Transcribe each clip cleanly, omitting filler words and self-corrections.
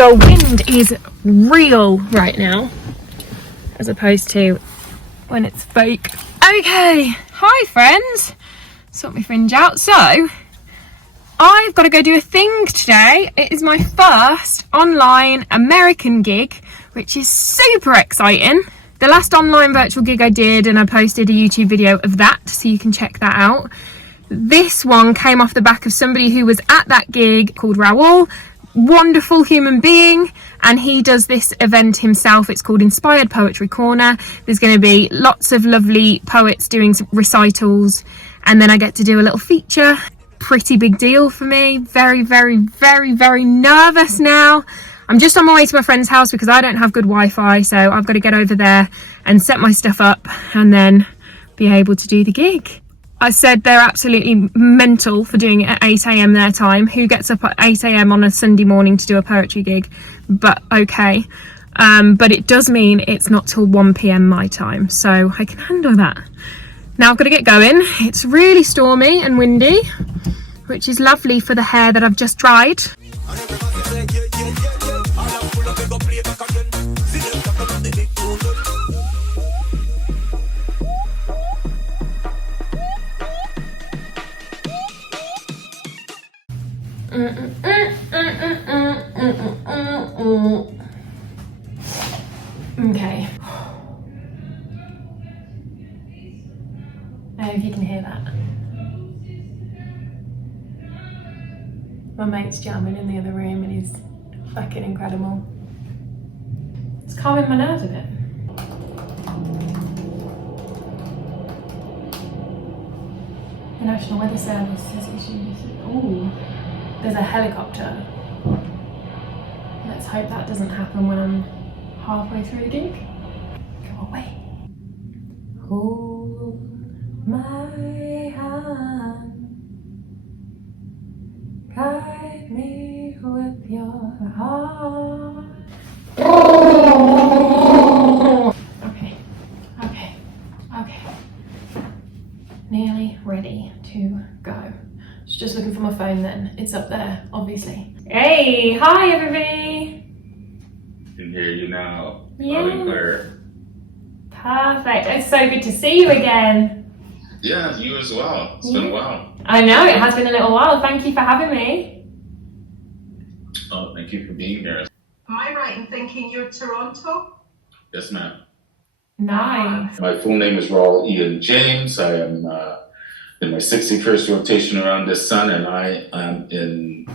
The wind is real right now, as opposed to when it's fake. Okay, hi friends. Sort my fringe out. So, I've got to go do a thing today. It is my first online American gig, which is super exciting. The last online virtual gig I did, and I posted a YouTube video of that, so you can check that out. This one came off the back of somebody who was at that gig called Rawle. Wonderful human being, and he does this event himself. It's called Inspired Poetry Corner. There's going to be lots of lovely poets doing recitals, and then I get to do a little feature. Pretty big deal for me. Very, very, very, very nervous now. I'm just on my way to my friend's house because I don't have good Wi-Fi, so I've got to get over there and set my stuff up and then be able to do the gig. I said they're absolutely mental for doing it at 8 a.m. their time. Who gets up at 8 a.m. on a Sunday morning to do a poetry gig? But okay. But it does mean it's not till 1 p.m. my time, so I can handle that. Now I've got to get going. It's really stormy and windy, which is lovely for the hair that I've just dried. Okay. I hope you can hear that. My mate's jamming in the other room and he's fucking incredible. It's calming my nerves a bit. The National Weather Service has issued. Ooh, there's a helicopter. Let's hope that doesn't happen when I'm halfway through the gig. Go away. Hold my hand. Guide me with your heart. Okay. Nearly ready to go. Just looking for my phone then. It's up there, obviously. Hey, hi everybody. Can hear you now. Yeah. Loud and clear. Perfect. It's so good to see you again. Yeah, you as well. It's been a while. I know, it has been a little while. Thank you for having me. Oh, thank you for being here. Am I right in thinking you're Toronto? Yes, ma'am. Nice. My full name is Rawle Ian James. I am in my 61st rotation around the sun, and I am in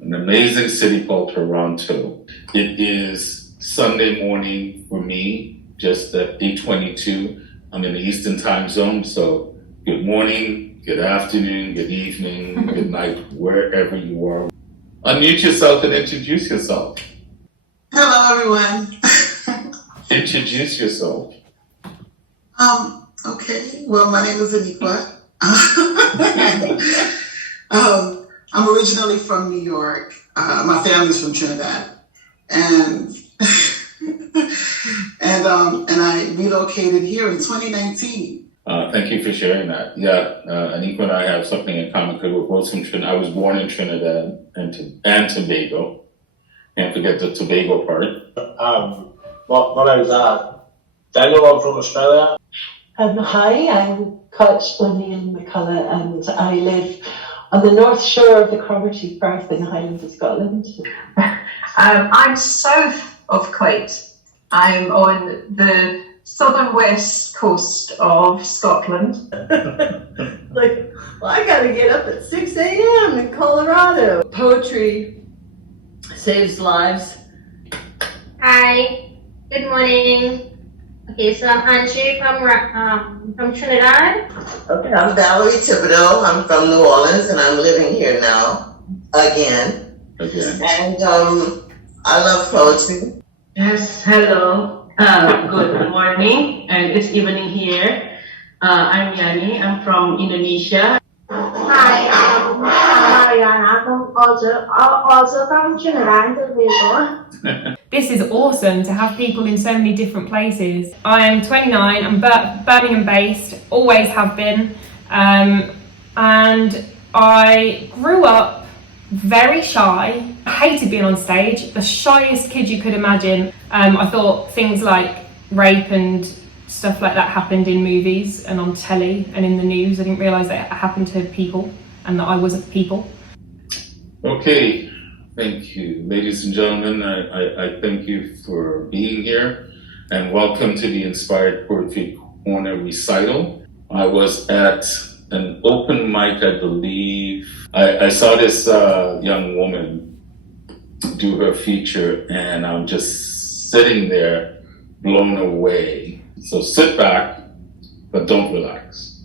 an amazing city called Toronto. It is Sunday morning for me, just at 8:22. I'm in the Eastern time zone, so good morning, good afternoon, good evening, good night, wherever you are. Unmute yourself and introduce yourself. Hello, everyone. Introduce yourself. Okay. Well, my name is ENCORE. I'm originally from New York. My family's from Trinidad, and and I relocated here in 2019. Thank you for sharing that. Yeah, Anika and I have something in common because we're both from Trinidad. I was born in Trinidad and Tobago. Can't forget the Tobago part. My name's Daniel. I'm from Australia. Hi, I'm Coach O'Neill McCullough, and I live on the north shore of the Cromarty Firth in the Highlands of Scotland. I'm south of Clyde. I'm on the southern west coast of Scotland. Like, well, I gotta get up at 6 a.m. in Colorado. Poetry saves lives. Hi, good morning. Okay, so I'm Angie from Trinidad. Okay, I'm Valerie Thibodeau. I'm from New Orleans, and I'm living here now again. Okay. And I love poetry. Yes, hello. Good morning, and it's evening here. I'm Yani. I'm from Indonesia. Hi, I'm Mariana also from Trinidad and Tobago. This is awesome to have people in so many different places. I am 29, I'm Birmingham based, always have been, and I grew up very shy. I hated being on stage, the shyest kid you could imagine. I thought things like rape and stuff like that happened in movies and on telly and in the news. I didn't realise that it happened to people and that I wasn't people. Okay, thank you. Ladies and gentlemen, I thank you for being here and welcome to the Inspired Poetry Corner recital. I was at an open mic, I believe. I saw this young woman do her feature and I'm just sitting there blown away. So sit back, but don't relax.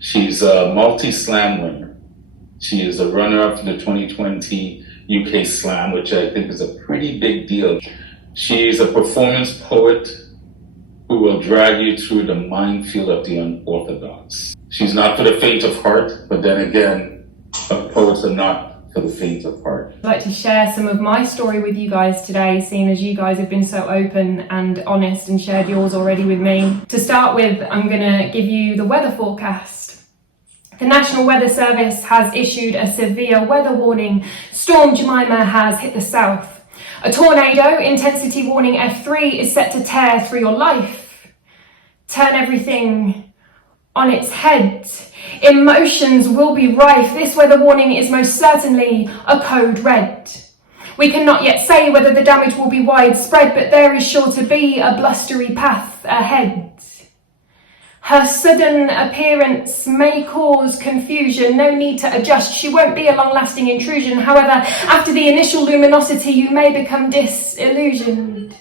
She's a multi-slam winner. She is a runner-up for the 2020 UK Slam, which I think is a pretty big deal. She's a performance poet who will drag you through the minefield of the unorthodox. She's not for the faint of heart, but then again, poets are not for the faint of heart. I'd like to share some of my story with you guys today, seeing as you guys have been so open and honest and shared yours already with me. To start with, I'm gonna give you the weather forecast. The National Weather Service has issued a severe weather warning. Storm Jemima has hit the south. A tornado, intensity warning F3, is set to tear through your life. Turn everything on its head. Emotions will be rife. This weather warning is most certainly a code red. We cannot yet say whether the damage will be widespread, but there is sure to be a blustery path ahead. Her sudden appearance may cause confusion. No need to adjust. She won't be a long-lasting intrusion. However, after the initial luminosity, you may become disillusioned.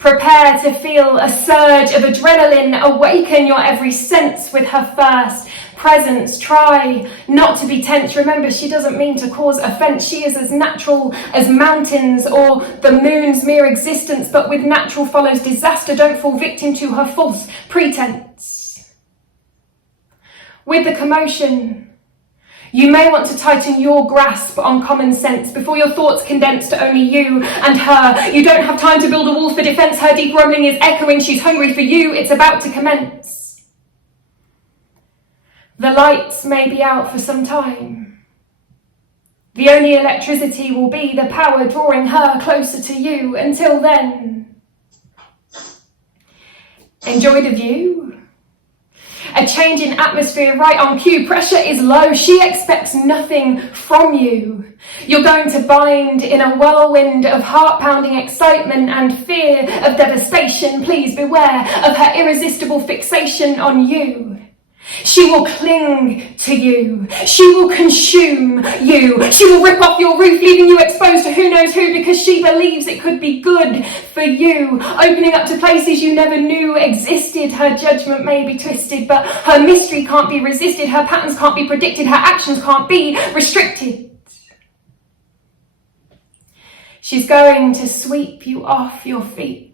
Prepare to feel a surge of adrenaline awaken your every sense with her first presence. Try not to be tense. Remember, she doesn't mean to cause offense. She is as natural as mountains or the moon's mere existence, but with natural follows disaster. Don't fall victim to her false pretense. With the commotion, you may want to tighten your grasp on common sense before your thoughts condense to only you and her. You don't have time to build a wall for defense. Her deep rumbling is echoing. She's hungry for you. It's about to commence. The lights may be out for some time. The only electricity will be the power drawing her closer to you. Until then, enjoy the view. A change in atmosphere right on cue. Pressure is low. She expects nothing from you. You're going to bind in a whirlwind of heart-pounding excitement and fear of devastation. Please beware of her irresistible fixation on you. She will cling to you. She will consume you. She will rip off your roof, leaving you exposed to who knows who, because she believes it could be good for you, opening up to places you never knew existed. Her judgment may be twisted, but her mystery can't be resisted. Her patterns can't be predicted. Her actions can't be restricted. She's going to sweep you off your feet.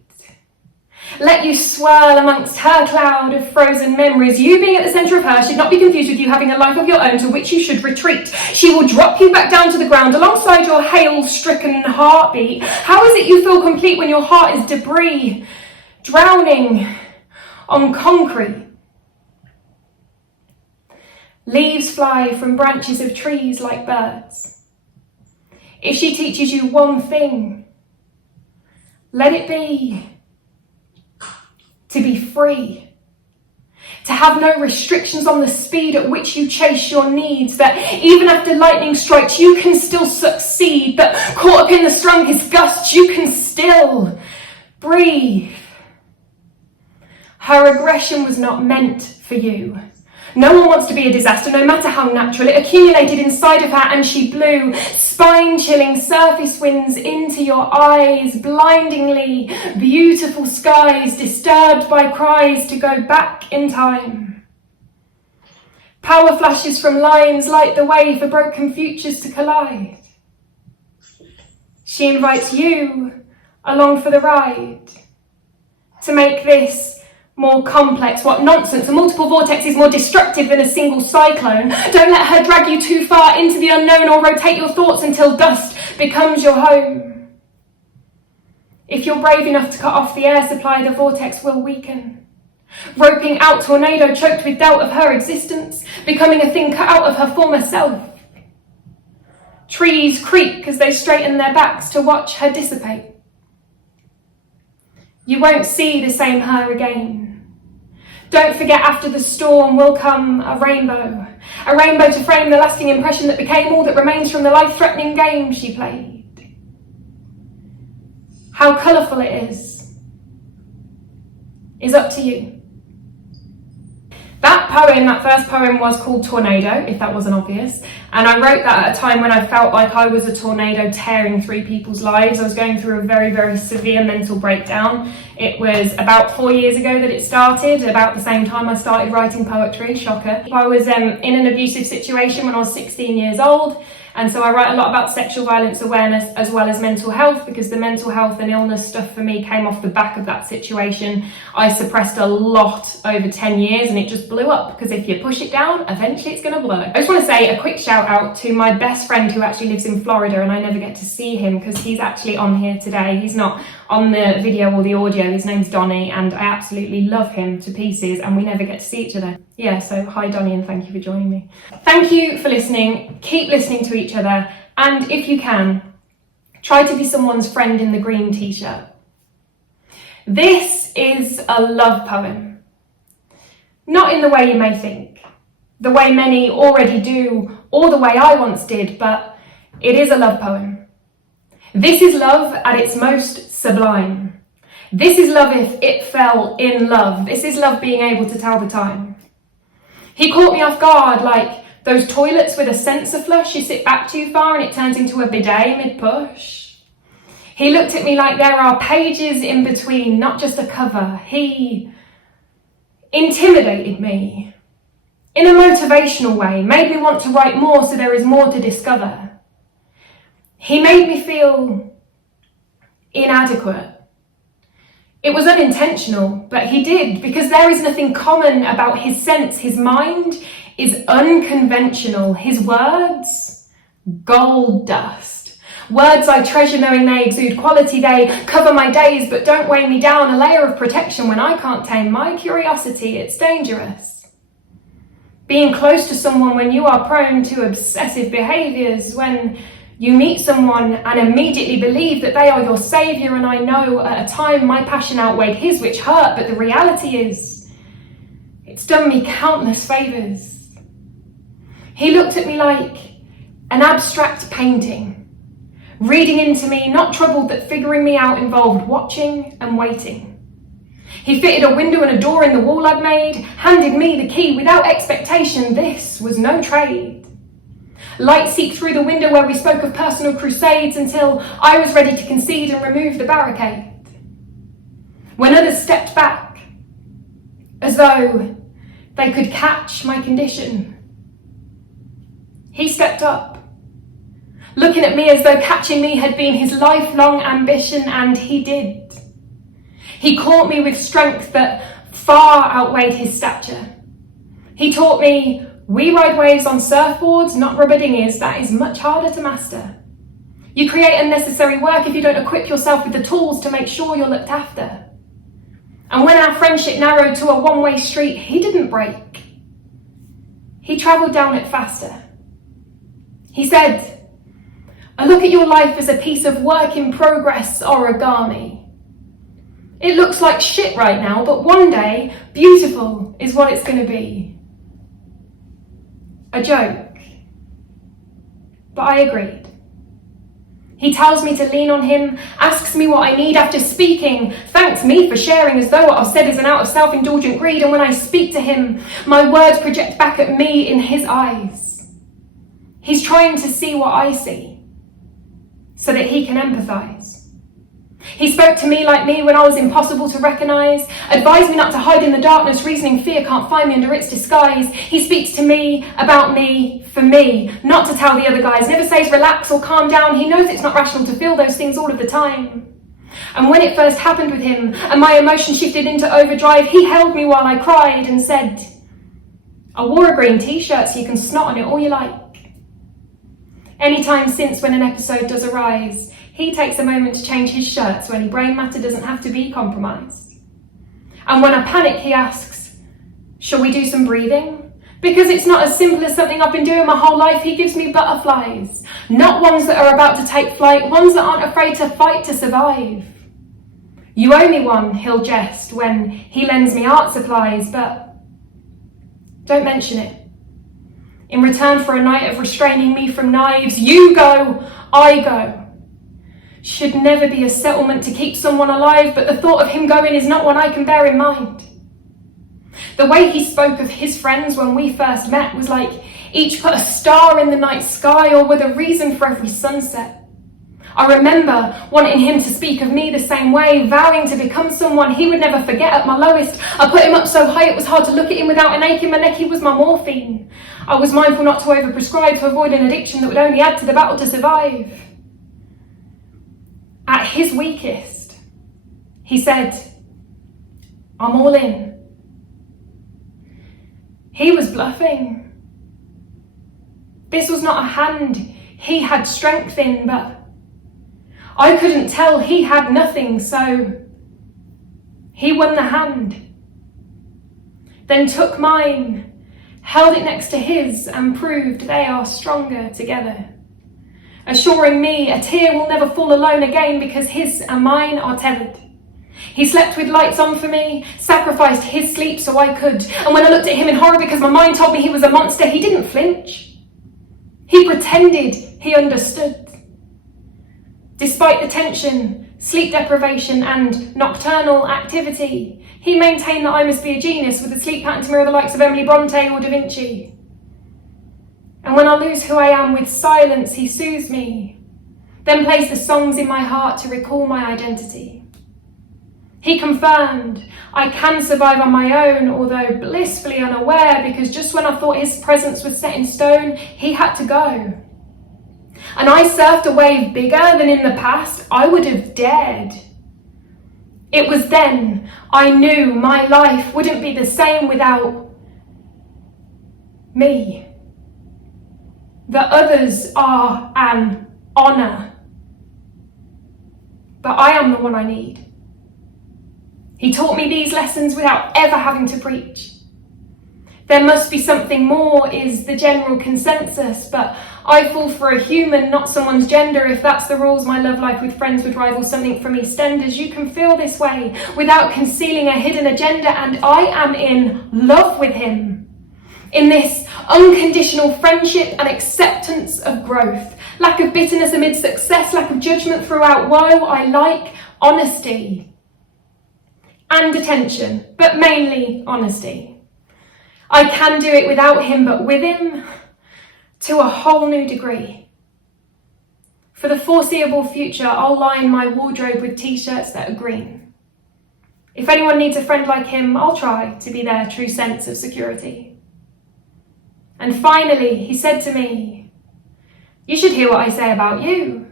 Let you swirl amongst her cloud of frozen memories. You being at the centre of her should not be confused with you having a life of your own to which you should retreat. She will drop you back down to the ground alongside your hail-stricken heartbeat. How is it you feel complete when your heart is debris, drowning on concrete? Leaves fly from branches of trees like birds. If she teaches you one thing, let it be to be free, to have no restrictions on the speed at which you chase your needs, that even after lightning strikes, you can still succeed, that caught up in the strongest gusts, you can still breathe. Her aggression was not meant for you. No one wants to be a disaster, no matter how natural. It accumulated inside of her and she blew spine-chilling surface winds into your eyes, blindingly beautiful skies disturbed by cries to go back in time. Power flashes from lines light the way for broken futures to collide. She invites you along for the ride to make this more complex. What nonsense! A multiple vortex is more destructive than a single cyclone. Don't let her drag you too far into the unknown or rotate your thoughts until dust becomes your home. If you're brave enough to cut off the air supply, the vortex will weaken. Roping out tornado choked with doubt of her existence, becoming a thing cut out of her former self. Trees creak as they straighten their backs to watch her dissipate. You won't see the same her again. Don't forget, after the storm will come a rainbow to frame the lasting impression that became all that remains from the life-threatening game she played. How colourful it is up to you. That first poem was called Tornado, if that wasn't obvious. And I wrote that at a time when I felt like I was a tornado tearing through people's lives. I was going through a very, very severe mental breakdown. It was about 4 years ago that it started, about the same time I started writing poetry, shocker. I was in an abusive situation when I was 16 years old. And so I write a lot about sexual violence awareness as well as mental health, because the mental health and illness stuff for me came off the back of that situation. I suppressed a lot over 10 years and it just blew up, because if you push it down, eventually it's going to blow. I just want to say a quick shout out to my best friend who actually lives in Florida, and I never get to see him because he's actually on here today. He's not on the video or the audio. His name's Donnie, and I absolutely love him to pieces, and we never get to see each other. Yeah, so hi Donnie, and thank you for joining me. Thank you for listening. Keep listening to each other, and if you can, try to be someone's friend in the green t-shirt. This is a love poem. Not in the way you may think, the way many already do, or the way I once did, but it is a love poem. This is love at its most sublime. This is love if it fell in love. This is love being able to tell the time. He caught me off guard, like those toilets with a sensor flush. You sit back too far and it turns into a bidet mid-push. He looked at me like there are pages in between, not just a cover. He intimidated me in a motivational way, made me want to write more so there is more to discover. He made me feel inadequate. It was unintentional, but he did, because there is nothing common about his sense. His mind is unconventional. His words, gold dust. Words I treasure knowing they exude quality. They cover my days, but don't weigh me down. A layer of protection when I can't tame my curiosity. It's dangerous. Being close to someone when you are prone to obsessive behaviours, when you meet someone and immediately believe that they are your saviour, and I know at a time my passion outweighed his, which hurt, but the reality is, it's done me countless favours. He looked at me like an abstract painting, reading into me, not troubled that figuring me out involved watching and waiting. He fitted a window and a door in the wall I'd made, handed me the key without expectation. This was no trade. Light seeped through the window where we spoke of personal crusades until I was ready to concede and remove the barricade. When others stepped back, as though they could catch my condition, he stepped up, looking at me as though catching me had been his lifelong ambition, and he did. He caught me with strength that far outweighed his stature. He taught me, we ride waves on surfboards, not rubber dinghies. That is much harder to master. You create unnecessary work if you don't equip yourself with the tools to make sure you're looked after. And when our friendship narrowed to a one-way street, he didn't break. He travelled down it faster. He said, I look at your life as a piece of work in progress origami. It looks like shit right now, but one day, beautiful is what it's going to be. A joke. But I agreed. He tells me to lean on him, asks me what I need after speaking, thanks me for sharing as though what I've said is an out of self-indulgent greed, and when I speak to him, my words project back at me in his eyes. He's trying to see what I see, so that he can empathise. He spoke to me like me when I was impossible to recognise, advised me not to hide in the darkness, reasoning fear can't find me under its disguise. He speaks to me, about me, for me, not to tell the other guys, never says relax or calm down. He knows it's not rational to feel those things all of the time. And when it first happened with him, and my emotion shifted into overdrive, he held me while I cried and said, I wore a green t-shirt so you can snot on it all you like. Anytime since when an episode does arise, he takes a moment to change his shirt so any brain matter doesn't have to be compromised. And when I panic, he asks, shall we do some breathing? Because it's not as simple as something I've been doing my whole life. He gives me butterflies, not ones that are about to take flight, ones that aren't afraid to fight to survive. You owe me one, he'll jest when he lends me art supplies, but don't mention it. In return for a night of restraining me from knives, you go, I go. Should never be a settlement to keep someone alive, but the thought of him going is not one I can bear in mind. The way he spoke of his friends when we first met was like each put a star in the night sky or were the reason for every sunset. I remember wanting him to speak of me the same way, vowing to become someone he would never forget at my lowest. I put him up so high it was hard to look at him without an ache in my neck. He was my morphine. I was mindful not to overprescribe to avoid an addiction that would only add to the battle to survive. At his weakest, he said, I'm all in. He was bluffing. This was not a hand he had strength in, but I couldn't tell he had nothing, so he won the hand. Then took mine, held it next to his, and proved they are stronger together. Assuring me a tear will never fall alone again because his and mine are tethered. He slept with lights on for me, sacrificed his sleep so I could. And when I looked at him in horror because my mind told me he was a monster, he didn't flinch. He pretended he understood. Despite the tension, sleep deprivation and nocturnal activity, he maintained that I must be a genius with a sleep pattern to mirror the likes of Emily Bronte or Da Vinci. And when I lose who I am with silence, he soothes me, then plays the songs in my heart to recall my identity. He confirmed I can survive on my own, although blissfully unaware, because just when I thought his presence was set in stone, he had to go. And I surfed a wave bigger than in the past I would have dared. It was then I knew my life wouldn't be the same without me. The others are an honour, but I am the one I need. He taught me these lessons without ever having to preach. There must be something more is the general consensus, but I fall for a human, not someone's gender. If that's the rules, my love life with friends would rival something from EastEnders. You can feel this way without concealing a hidden agenda, and I am in love with him. In this unconditional friendship and acceptance of growth. Lack of bitterness amid success, lack of judgment throughout woe. I like honesty. And attention, but mainly honesty. I can do it without him, but with him, to a whole new degree. For the foreseeable future, I'll line my wardrobe with t-shirts that are green. If anyone needs a friend like him, I'll try to be their true sense of security. And finally, he said to me, you should hear what I say about you.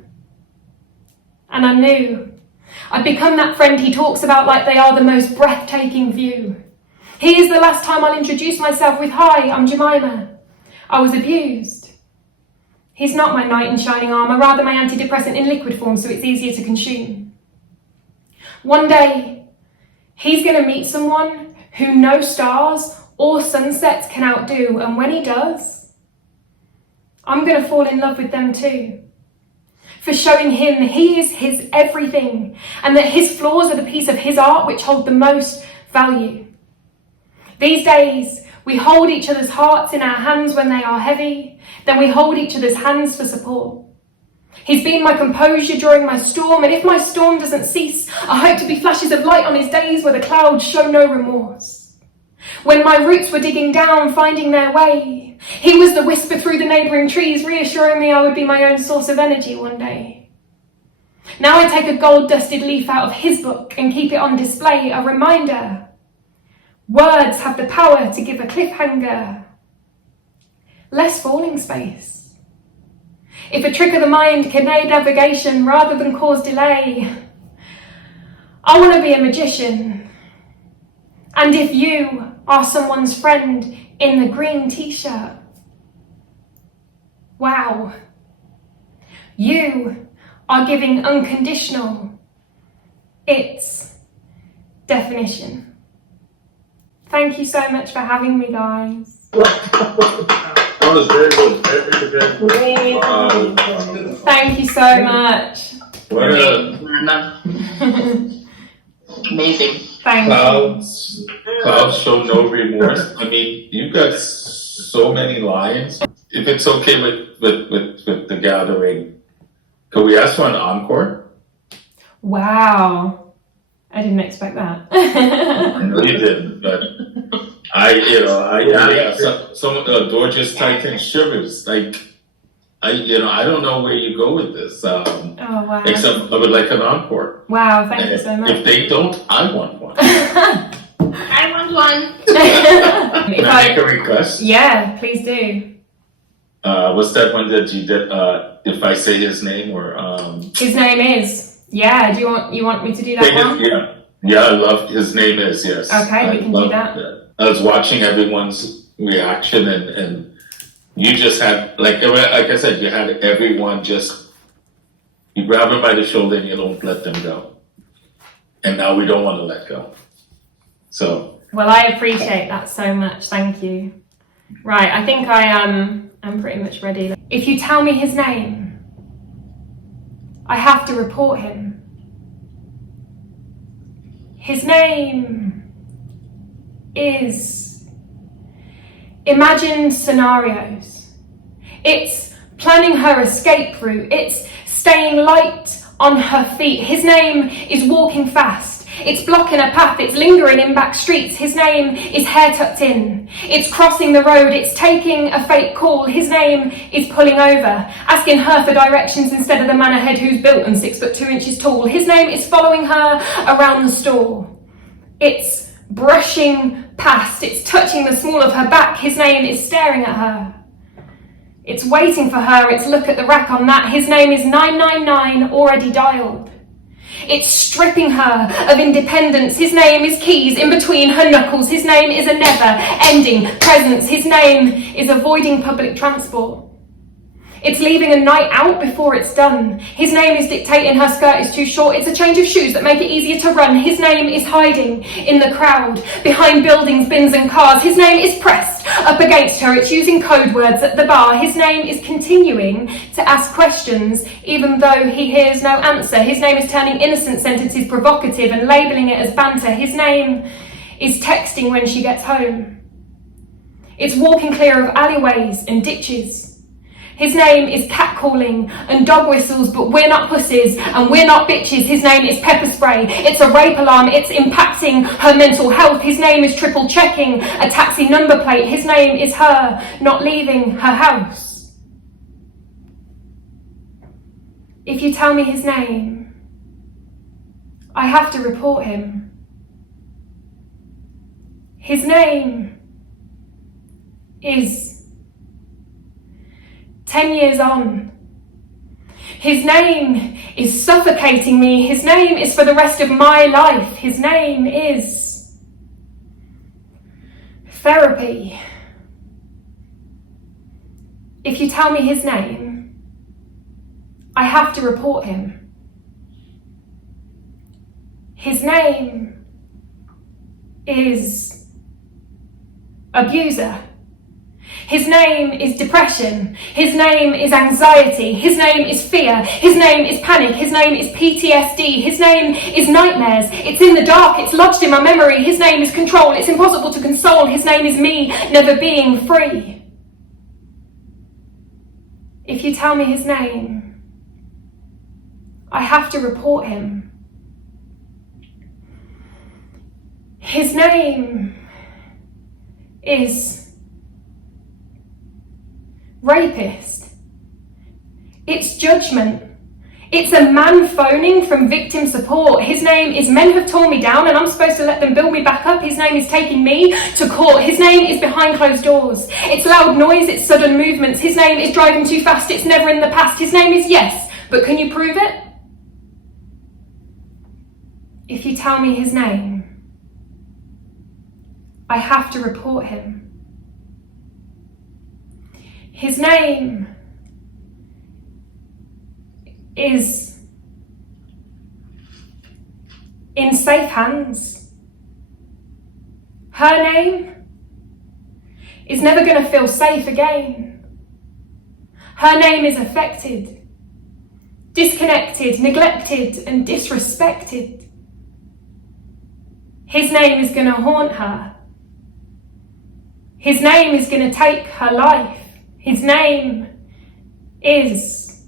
And I knew I'd become that friend he talks about like they are the most breathtaking view. He is the last time I'll introduce myself with, hi, I'm Jemima. I was abused. He's not my knight in shining armour, rather my antidepressant in liquid form so it's easier to consume. One day, he's going to meet someone who no stars or sunsets can outdo, and when he does, I'm going to fall in love with them too. For showing him he is his everything, and that his flaws are the piece of his art which hold the most value. These days, we hold each other's hearts in our hands when they are heavy, then we hold each other's hands for support. He's been my composure during my storm, and if my storm doesn't cease, I hope to be flashes of light on his days where the clouds show no remorse. When my roots were digging down, finding their way, he was the whisper through the neighbouring trees, reassuring me I would be my own source of energy one day. Now I take a gold-dusted leaf out of his book and keep it on display, a reminder. Words have the power to give a cliffhanger. Less falling space. If a trick of the mind can aid navigation rather than cause delay, I want to be a magician. And if you are someone's friend in the green t-shirt, wow, you are giving unconditional its definition. Thank you so much for having me, guys. That was very good. Very good. Thank you so much. What a Amazing. Thank you. clouds show no remorse. I mean, you've got so many lines. If it's okay with the gathering, could we ask for an encore? Wow. I didn't expect that. I know you didn't, but some of the gorgeous Titan shivers. Like, I don't know where you go with this. Oh, wow. Except I would like an encore. Wow, thank you so much. If they don't, I want one. I want one. Can I make a request? Yeah, please do. What's that one that you did? If I say his name or His name is. Yeah, do you want me to do that one? Yeah, I love his name is, yes. Okay, we can do that. I was watching everyone's reaction and you just had like I said, you had everyone just you grab them by the shoulder and you don't let them go. And now we don't want to let go. So Well, I appreciate that so much. Thank you. Right, I think I'm pretty much ready. If you tell me his name, I have to report him. His name is imagined scenarios. It's planning her escape route. It's staying light on her feet. His name is walking fast. It's blocking a path, it's lingering in back streets. His name is hair tucked in. It's crossing the road, it's taking a fake call. His name is pulling over, asking her for directions instead of the man ahead who's built and 6'2" tall. His name is following her around the store. It's brushing past, it's touching the small of her back. His name is staring at her. It's waiting for her, it's look at the rack on that. His name is 999, already dialed. It's stripping her of independence. His name is keys in between her knuckles. His name is a never-ending presence. His name is avoiding public transport. It's leaving a night out before it's done. His name is dictating her skirt is too short. It's a change of shoes that make it easier to run. His name is hiding in the crowd, behind buildings, bins and cars. His name is pressed up against her. It's using code words at the bar. His name is continuing to ask questions even though he hears no answer. His name is turning innocent sentences provocative and labelling it as banter. His name is texting when she gets home. It's walking clear of alleyways and ditches. His name is catcalling and dog whistles, but we're not pussies and we're not bitches. His name is pepper spray. It's a rape alarm. It's impacting her mental health. His name is triple checking a taxi number plate. His name is her not leaving her house. If you tell me his name, I have to report him. His name is 10 years on. His name is suffocating me. His name is for the rest of my life. His name is therapy. If you tell me his name, I have to report him. His name is abuser. His name is depression. His name is anxiety. His name is fear. His name is panic. His name is PTSD. His name is nightmares. It's in the dark. It's lodged in my memory. His name is control. It's impossible to console. His name is me never being free. If you tell me his name, I have to report him. His name is rapist. It's judgment. It's a man phoning from victim support. His name is men have torn me down and I'm supposed to let them build me back up. His name is taking me to court. His name is behind closed doors. It's loud noise. It's sudden movements. His name is driving too fast. It's never in the past. His name is yes, but can you prove it? If you tell me his name, I have to report him. His name is in safe hands. Her name is never going to feel safe again. Her name is affected, disconnected, neglected, and disrespected. His name is going to haunt her. His name is going to take her life. His name is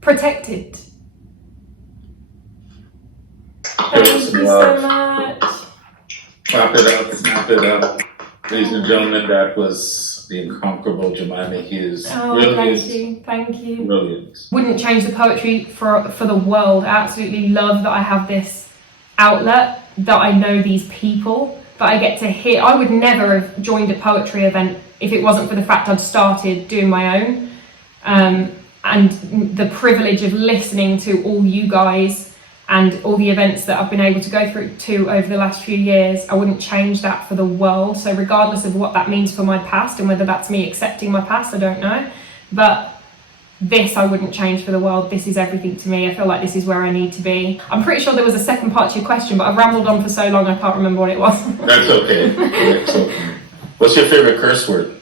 protected. Thank you so much. Clap it up, snap it up. Ladies and gentlemen, that was the incomparable Jemima Hughes. Oh, Brilliant. bless you. Thank you. Brilliant. Wouldn't change the poetry for the world. I absolutely love that I have this outlet, that I know these people, that I get to hear. I would never have joined a poetry event if it wasn't for the fact I'd started doing my own. And the privilege of listening to all you guys and all the events that I've been able to go through to over the last few years. I wouldn't change that for the world. So regardless of what that means for my past and whether that's me accepting my past, I don't know. But this I wouldn't change for the world. This is everything to me. I feel like this is where I need to be. I'm pretty sure there was a second part to your question, but I've rambled on for so long I can't remember what it was. That's okay. That's okay. What's your favorite curse word?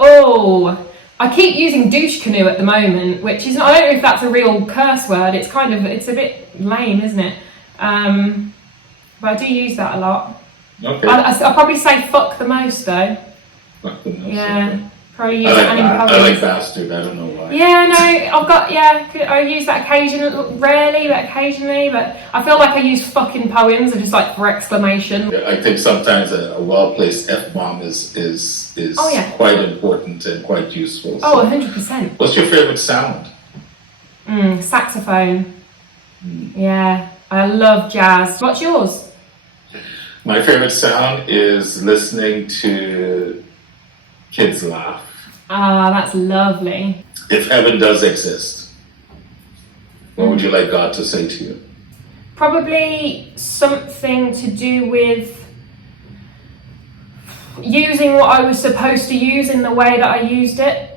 Oh, I keep using douche canoe at the moment, which is, I don't know if that's a real curse word. It's kind of, it's a bit lame, isn't it? But I do use that a lot. Okay. I'll probably say fuck the most though. Fuck the most, Yeah, okay. probably use that in poems. I like bastard, I don't know why. Yeah, no, I use that occasionally, rarely, but occasionally, but I feel like I use fucking poems, just like for exclamation. I think sometimes a well-placed F-bomb is Oh, yeah. quite important and quite useful. Oh, 100%. What's your favorite sound? Saxophone. Yeah, I love jazz. What's yours? My favorite sound is listening to kids laugh. Ah, that's lovely. If heaven does exist, what would you like God to say to you? Probably something to do with using what I was supposed to use in the way that I used it,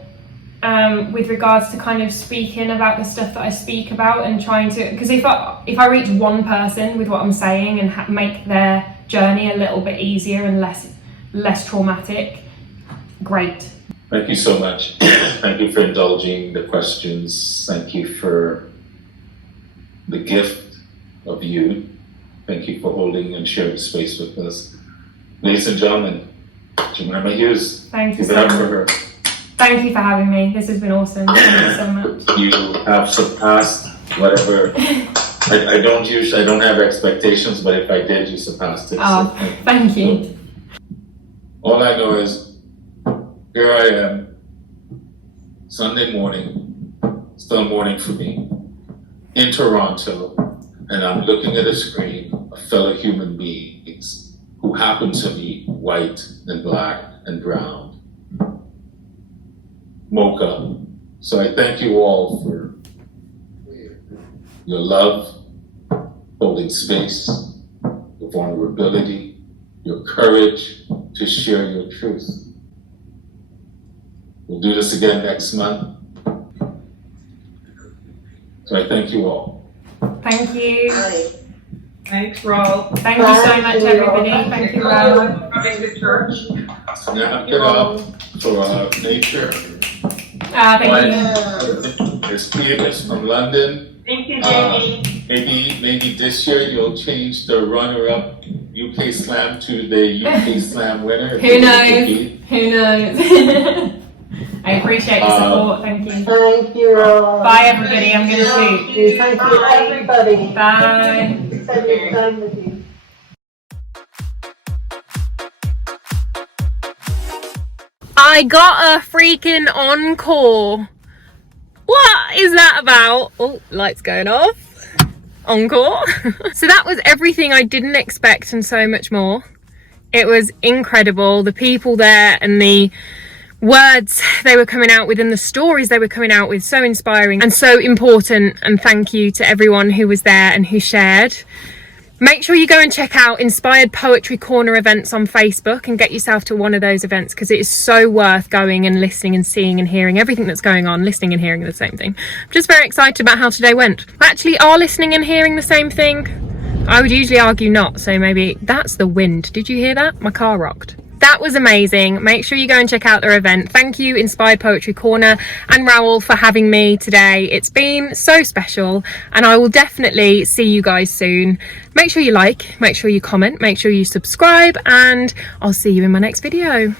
with regards to kind of speaking about the stuff that I speak about and trying to, because if I reach one person with what I'm saying and make their journey a little bit easier and less traumatic, great. Thank you so much. Thank you for indulging the questions. Thank you for the gift of you. Thank you for holding and sharing space with us. Ladies and gentlemen, Jemima Hughes. Thank you Give it so up for much. her. Thank you for having me. This has been awesome. Thank you so much. You have surpassed whatever. I don't have expectations, but if I did, you surpassed it. Oh, So, thank you. all I know is, here I am, Sunday morning, still morning for me, in Toronto, and I'm looking at a screen of fellow human beings who happen to be white and black and brown, mocha. So I thank you all for your love, holding space, your vulnerability, your courage to share your truth. We'll do this again next month. So I thank you all. Thank you. Thanks, Rawle. Thank you so much, everybody. Thank you, Rawle. Coming to church. Snap it up for nature. Thank you. It's Peters from London. Thank you, Jamie. Maybe this year you'll change the runner-up UK Slam to the UK Slam winner. Who knows? Who knows? I appreciate your support. Thank you. Thank you, Rawle. Bye, everybody. I'm going to sleep. Thank you, everybody. Bye. Spending time with you. I got a freaking encore. What is that about? Oh, lights going off. Encore. So that was everything I didn't expect and so much more. It was incredible. The people there and the words they were coming out with and the stories they were coming out with, so inspiring and so important. And thank you to everyone who was there and who shared. Make sure you go and check out Inspired Poetry Corner events on Facebook and get yourself to one of those events, because it is so worth going and listening and seeing and hearing everything that's going on. Listening and hearing are the same thing. I'm just very excited about how today went. We actually are listening and hearing the same thing. I would usually argue not, so maybe that's the wind. Did you hear that? My car rocked. That was amazing. Make sure you go and check out their event. Thank you, Inspired Poetry Corner and Rawle, for having me today. It's been so special, and I will definitely see you guys soon. Make sure you like, make sure you comment, make sure you subscribe, and I'll see you in my next video.